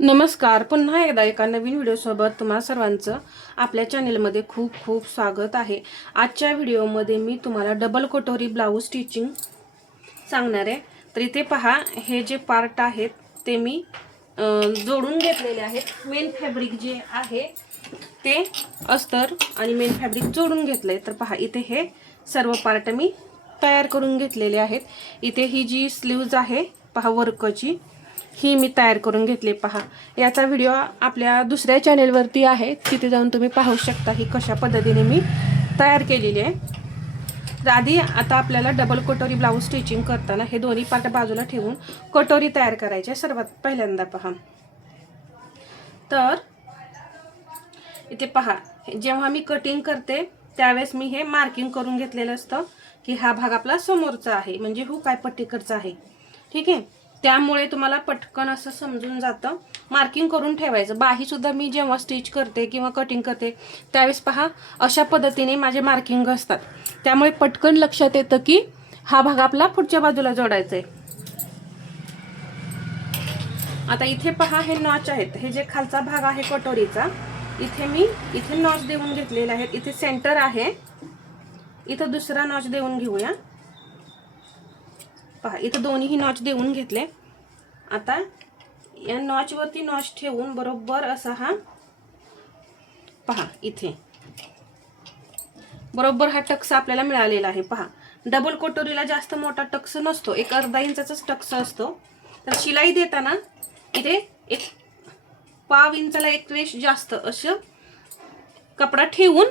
नमस्कार. पुन्हा एकदा एका नवीन व्हिडिओसोबत तुम्हा सर्वांचं आपल्या चॅनेलमध्ये खूप खूप स्वागत आहे. आजच्या व्हिडिओमध्ये मी तुम्हाला डबल कटोरी ब्लाऊज स्टिचिंग सांगणार आहे. तर इथे पहा, हे जे पार्ट आहेत ते मी जोडून घेतलेले आहेत. मेन फॅब्रिक जे आहे ते अस्तर आणि मेन फॅब्रिक जोडून घेतलंय. तर पहा, इथे हे सर्व पार्ट मी तयार करून घेतलेले आहेत. इथे ही जी स्लीव्ज आहे पहा वर्कची, ही मी तयार करून घेतली. पहा, याचा व्हिडिओ आपल्या दुसऱ्या चॅनेलवरती आहे, तिथे जाऊन तुम्ही पाहू शकता ही कशा पद्धतीने मी तयार केलेली आहे. तर आधी आता आपल्याला डबल कटोरी ब्लाऊज स्टिचिंग करताना हे दोन्ही पार्ट बाजूला ठेवून कटोरी तयार करायची आहे. सर्वात पहिल्यांदा पहा, तर इथे पहा, जेव्हा मी कटिंग करते त्यावेळेस मी हे मार्किंग करून घेतलेलं असतं की हा भाग आपला समोरचा आहे, म्हणजे हुक आहे पट्टीकडचा आहे. ठीक आहे, त्यामुळे तुम्हाला पटकन असं समजून जातं. मार्किंग करून ठेवायचं. बाही सुद्धा मी जेव्हा स्टिच करते किंवा कटिंग करते त्यावेळेस पहा, अशा पद्धतीने माझे मार्किंग असतात. त्यामुळे पटकन लक्षात येतं की हा भाग आपला पुढच्या बाजूला जोडायचा आहे. आता इथे पहा, हे नॉच आहेत. हे जे खालचा भाग आहे कटोरीचा, इथे नॉच देऊन घेतलेले आहेत. इथे सेंटर आहे, इथं दुसरा नॉच देऊन घेऊया. पहा, इथं दोन्ही नॉच देऊन घेतले. आता या नॉच वरती नॉच ठेवून बरोबर असा हा पहा, इथे बरोबर हा टक्स आपल्याला मिळालेला आहे. पहा, डबल कटोरीला जास्त मोठा टक्स नसतो, एक अर्धा इंचाचाच टक्स असतो. तर शिलाई देताना इथे एक पाव इंचाला एक रेष जास्त असं कपडा ठेवून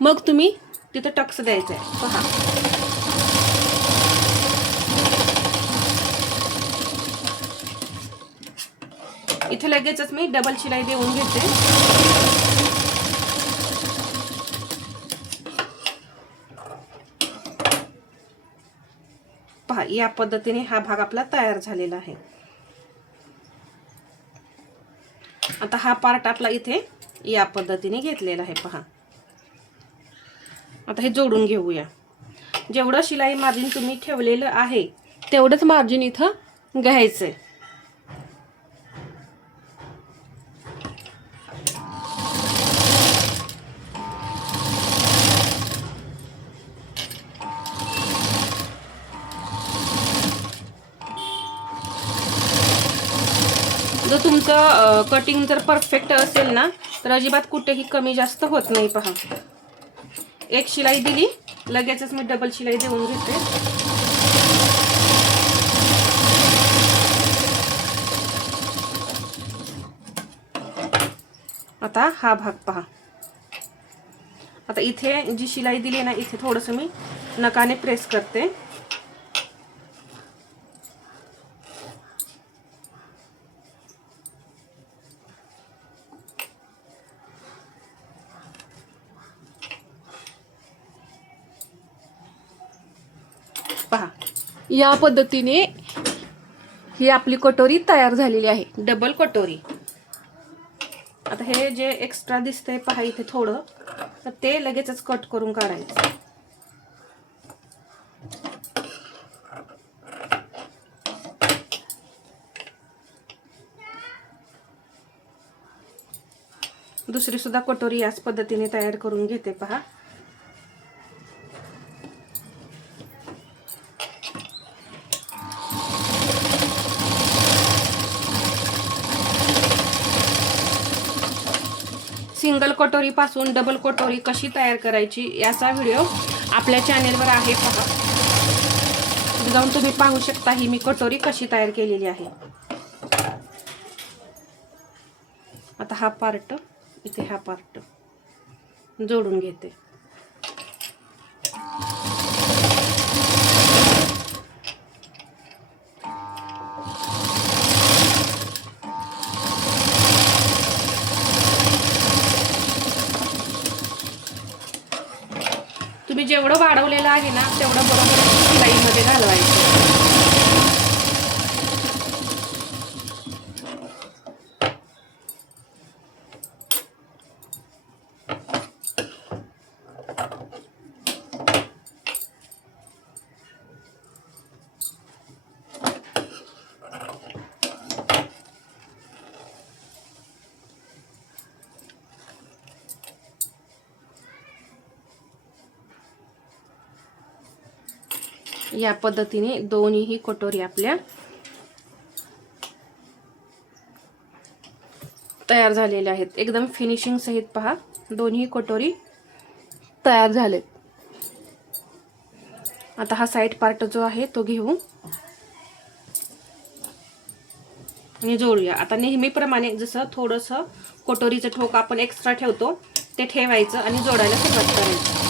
मग तुम्ही तिथे टक्स द्यायचा आहे. पहा, इथे लगेचच मी डबल शिलाई देऊन घेते. पहा, या पद्धतीने हा भाग आपला तयार झालेला आहे. आता हा पार्ट आपला इथे या पद्धतीने घेतलेला आहे. पहा, आता हे जोडून घेऊया. जेवढं शिलाई मार्जिन तुम्ही ठेवलेलं आहे तेवढंच मार्जिन इथं घ्यायचंय. जर तुमचं कटिंग जर परफेक्ट असेल ना तर अजिबात कुठेही कमी जास्त होत नाही. पहा, एक शिलाई दिली लगेचच मी डबल शिलाई देऊन घेते. आता हा भाग पहा, आता इथे जी शिलाई दिली ना, इथे थोडंसं मी नकाने प्रेस करते. पहा, या पद्धतीने ही आपली कटोरी तयार झालेली आहे, डबल कटोरी. आता हे जे एक्स्ट्रा दिसतंय पहा इथे थोडं, तर ते लगेचच कट करून काढायचं. दुसरी सुद्धा कटोरी याच पद्धतीने तयार करून घेते. पहा, सिंगल कटोरी पासून डबल कटोरी कशी तयार करायची याचा व्हिडिओ आपल्या चॅनेलवर आहे. पहा, जाऊन तुम्ही पाहू शकता ही मी कटोरी कशी तयार केलेली आहे. आता हा पार्ट इथे, हा पार्ट जोडून घेते. तुम्ही जेवढं वाढवलेलं आहे ना तेवढं बरोबर शिलाईमध्ये घालवायचं. या पद्धतीने दोन्हीही कटोरी आपल्या तयार झालेल्या आहेत. एकदम फिनिशिंग सहित पहा दोन्ही कटोरी तयार झालेत. आता हा साइड पार्ट जो आहे तो घेऊ आणि जोडूया. आता नेहमीप्रमाणे जसं थोडंसं कटोरीचं ठोक आपण एक्स्ट्रा ठेवतो ते ठेवायचं आणि जोडायला सुरुवात करायची.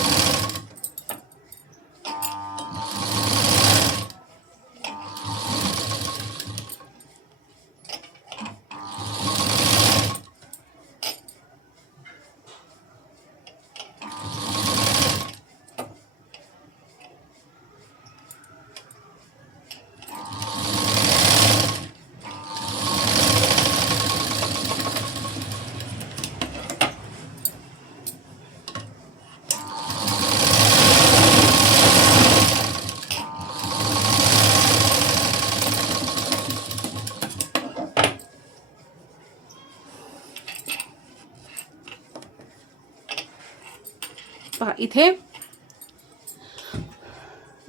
पहा इथे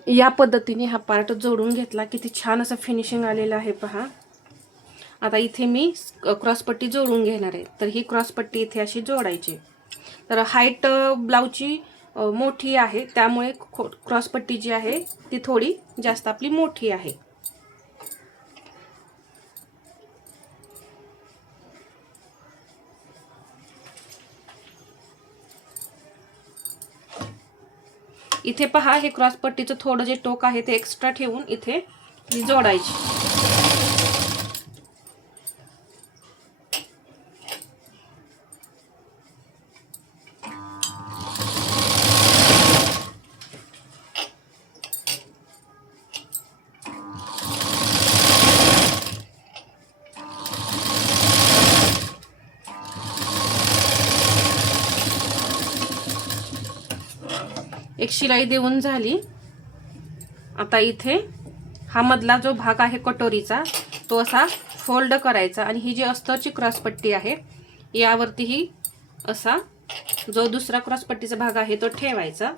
या पद्धतीने हा पार्ट जोडून घेतला. किती छान असं फिनिशिंग आलेलं आहे पहा. आता इथे मी क्रॉसपट्टी जोडून घेणार आहे. तर ही क्रॉसपट्टी इथे अशी जोडायची. तर हाईट ब्लाऊजची मोठी आहे त्यामुळे क्रॉसपट्टी जी आहे ती थोडी जास्त आपली मोठी आहे. इथे पहा हे क्रॉसपट्टीचं थोडं जे टोक आहे ते एक्स्ट्रा ठेवून इथे जोडायची. एक शिलाई देऊन झाली. आता इथे हा मधला जो भाग आहे कटोरीचा तो असा फोल्ड करायचा आणि ही जी अस्तरची क्रॉसपट्टी आहे यावरतीही असा जो दुसरा क्रॉसपट्टीचा भाग आहे तो ठेवायचा.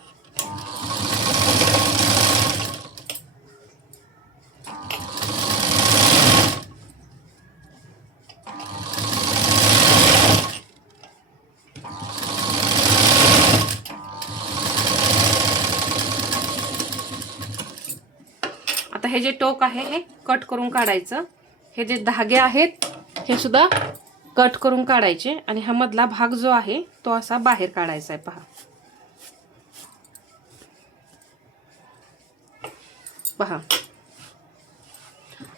आता हे जे टोक आहे हे कट करून काढायचं. हे जे धागे आहेत हे सुद्धा कट करून काढायचे आणि हा मधला भाग जो आहे तो असा बाहेर काढायचा आहे पहा. पहा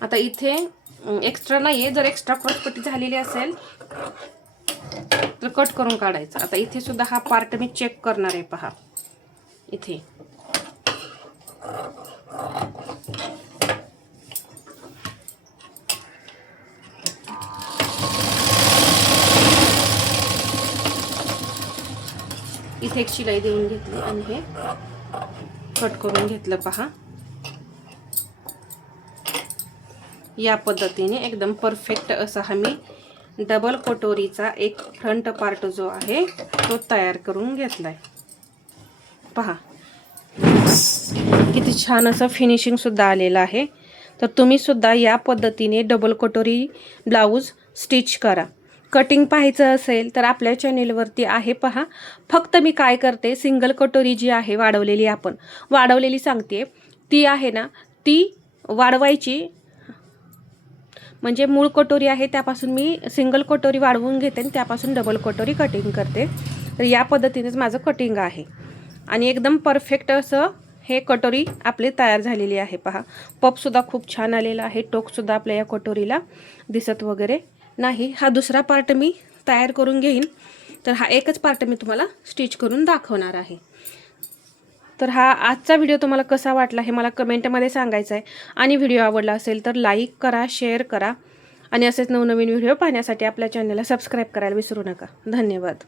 आता इथे एक्स्ट्रा नाहीये. जर एक्स्ट्रा क्रॉसपट्टी झालेली असेल तर कट करून काढायचं. आता इथे सुद्धा हा पार्ट मी चेक करणार आहे पहा. इथे इथे एक शिलाई देऊन घेतली आणि हे कट करून घेतलं पहा. या पद्धतीने एकदम परफेक्ट असा हा मी डबल कटोरीचा एक फ्रंट पार्ट जो आहे तो तयार करून घेतलाय. पहा किती छान असं फिनिशिंग सुद्धा आलेलं आहे. तर तुम्ही सुद्धा या पद्धतीने डबल कटोरी ब्लाऊज स्टिच करा. कटिंग पाहायचं असेल तर आपल्या चॅनेलवरती आहे पहा. फक्त मी काय करते सिंगल कटोरी जी आहे वाढवलेली आपण वाढवलेली सांगते ती आहे ना ती वाढवायची. म्हणजे मूळ कटोरी आहे त्यापासून मी सिंगल कटोरी वाढवून घेते आणि त्यापासून डबल कटोरी कटिंग करते. तर या पद्धतीनेच माझं कटिंग आहे आणि एकदम परफेक्ट असं हे कटोरी आपले तयार झालेली आहे पहा. पपसुद्धा खूप छान आलेला आहे. टोकसुद्धा आपल्या या कटोरीला दिसत वगैरे नाही. हा दुसरा पार्ट मी तयार करून घेईन. तर हा एकच पार्ट मी तुम्हाला स्टिच करून दाखवणार आहे. तर हा आजचा व्हिडिओ तुम्हाला कसा वाटला हे मला कमेंटमध्ये सांगायचं आहे. आणि व्हिडिओ आवडला असेल तर लाईक करा, शेअर करा आणि असेच नवनवीन व्हिडिओ पाहण्यासाठी आपल्या चॅनलला सबस्क्राईब करायला विसरू नका. धन्यवाद.